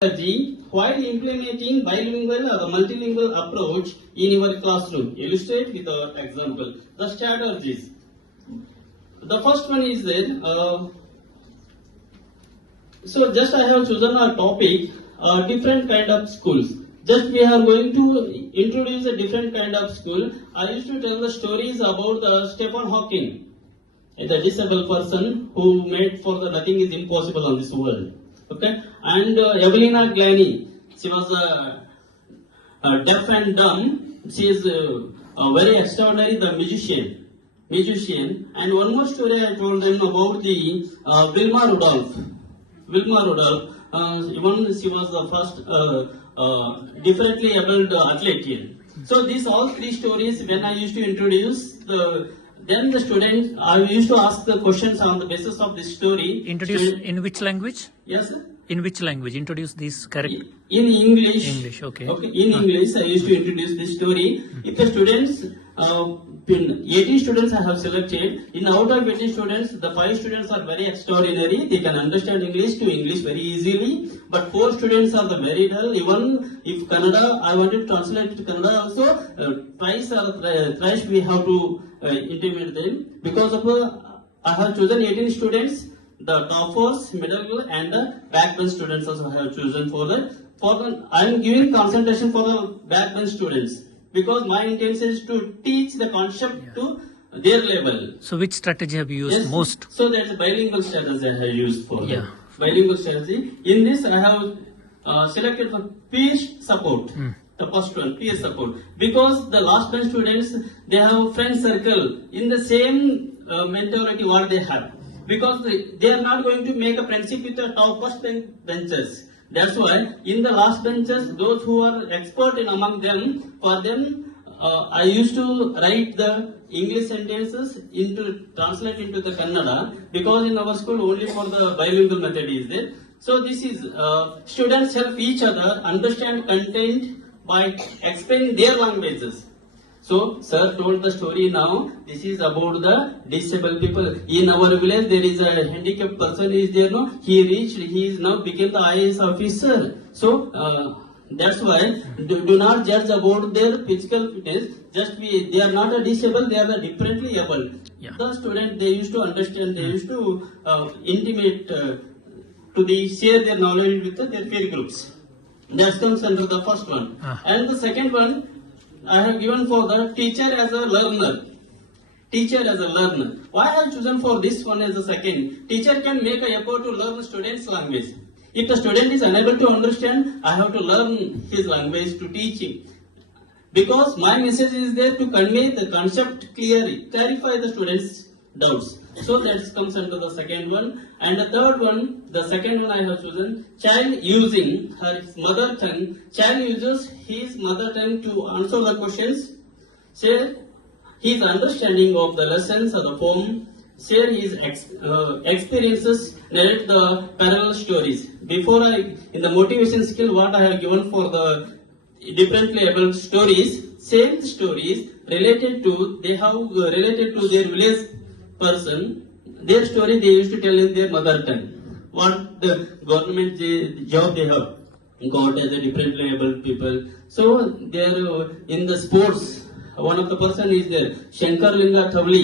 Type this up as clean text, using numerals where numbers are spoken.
strategy while implementing bilingual or the multilingual approach in your classroom. Illustrate with our example. The strategies. The first one is that, so just I have chosen a topic, different kind of schools. Just we are going to introduce a different kind of school. I used to tell the stories about Stephen Hawking, the disabled person who made for the nothing is impossible on this world. Okay, and Evelina Glanny, she was deaf and dumb. She is very extraordinary, the musician. And one more story I told them about the Wilma Rudolph. Even she was the first differently abled athlete. So these all three stories, when I used to introduce then the students, I used to ask the questions on the basis of this story. Introduce in which language? Yes, sir. In which language? Introduce this character. In English. English, okay. In English, I used to introduce this story. If the students, 18 students I have selected, in out of 18 students, the 5 students are very extraordinary. They can understand English very easily. But 4 students are the very dull. Even if Kannada, I wanted to translate to Kannada also, twice or thrice we have to intimate them. Because of I have chosen 18 students. The toppers, middle, and the backbench students also have chosen for the. I am giving concentration for the backbench students because my intention is to teach the concept to their level. So which strategy have you used most? So that's bilingual strategy I have used for them. Bilingual strategy. In this I have selected for peer support. The first one, peer support, because the last bench students, they have friend circle in the same mentality what they have. Because they are not going to make a friendship with the top first benches. That's why in the last benches, those who are expert in among them, for them, I used to write the English sentences translate into the Kannada, because in our school only for the bilingual method is there. So this is students help each other understand content by explaining their languages. So, sir told the story now. This is about the disabled people. In our village, there is a handicapped person is there. No, he is now became the IAS officer. So, that's why do not judge about their physical fitness. They are not a disabled, they are the differently able. Yeah. The student, they used to understand, they used to intimate, share their knowledge with their peer groups. That comes under the first one. And the second one, I have given for the teacher as a learner. Why I have chosen for this one as a second? Teacher can make an effort to learn student's language. If the student is unable to understand, I have to learn his language to teach him. Because my message is there to convey the concept clearly, clarify the student's doubts. So that comes under the second one. And the third one, the second one I have chosen, child using his mother tongue. Child uses his mother tongue to answer the questions, share his understanding of the lessons of the poem, share his experiences, narrate the parallel stories. Before in the motivation skill, what I have given for the differently able stories, same stories related to their village person, their story they used to tell in their mother tongue. What the government job they have got as a differently able people. So they are in the sports. One of the person is there, Shankar Linga Thavli.